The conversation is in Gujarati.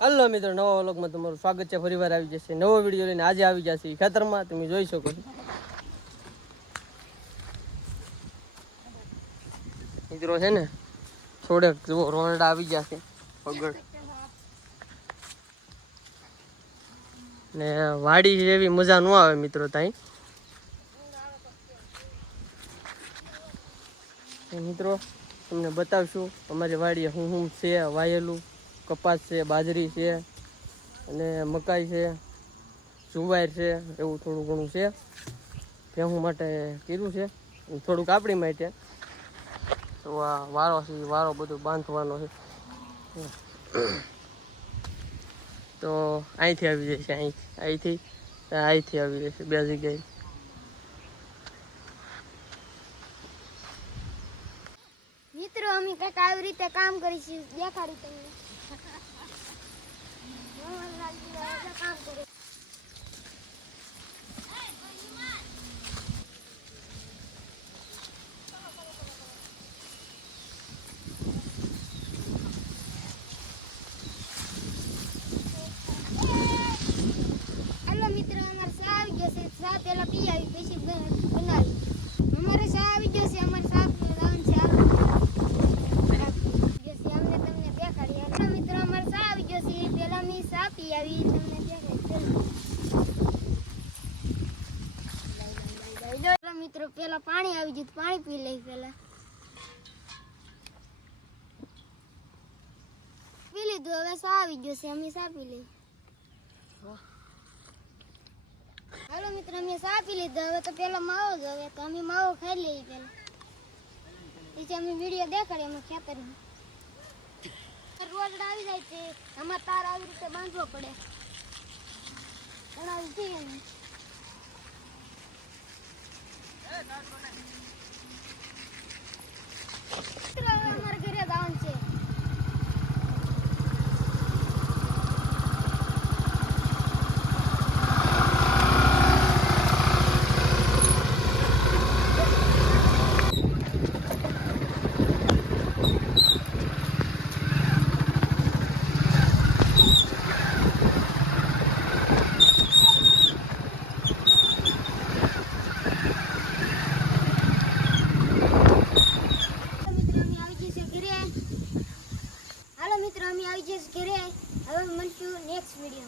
હલો મિત્રો, નવા વ્લોગમાં તમારું સ્વાગત છે. ફરીવાર આવી જશે નવો વીડિયો લઈને. આજે આવી જશે ખેતરમાં, તમે જોઈ શકો છો. મિત્રો છે ને, થોડેક જુઓ રોનડા આવી જશે પગડ ને વાડી જેવી મજા ન આવે મિત્રો ત્યાં મિત્રો, તમને બતાવશું, અમારી વાડીએ હું હું છે, વાયેલું. કપાસ છે, બાજરી છે અને મકાઈ છે, જુવાર છે, એવું થોડું ઘણું છે. ભેહું માટે કીધું છે. થોડુંક આપણી માટે. તો આ વારો છે વારો બધું બાંધવાનો છે. તો અહીંથી આવી છે, અહીં, અહીંથી અહીંથી આવી છે, બે જગ્યાએ. મિત્રો, અમે કંઈક આવી રીતે કામ કરીશું, દેખાડી તમને. મોહનલાલજી હવે કામ કરે હાલો મિત્રો અમારે ચા આવી ગયો છે ચા પેલા પી આવી પછી બ- બનાવી અમારે ચા આવી ગયો છે અમારે ચા પીવાનું છે હાલો. જે છે અમને તમને દેખાડીએ હાલો મિત્રો અમારે ચા આવી ગયો છે પેલા મેં ચા પી આવી તમને દેખાડી ચાલો મિત્રો, પેલા પાણી આવી ગયું પાણી પી લઈ પેલા. પી લીધું, હવે ચા આવી ગયો છે, અમે ચા પી લઈ. હાલો મિત્ર, અમે ચા પી લીધો, હવે તો પેલો માવો જ હવે, તો અમે માવો ખાઈ લઈએ પેલા. પછી અમે વીડિયો દેખાડીએ અમે ખેતર રોજડા આવી જાય છે, આમાં તાર આવી રીતે બાંધવો પડે. પણ આવી જઈએ ને Tommy, I just get it. I will meet you next video.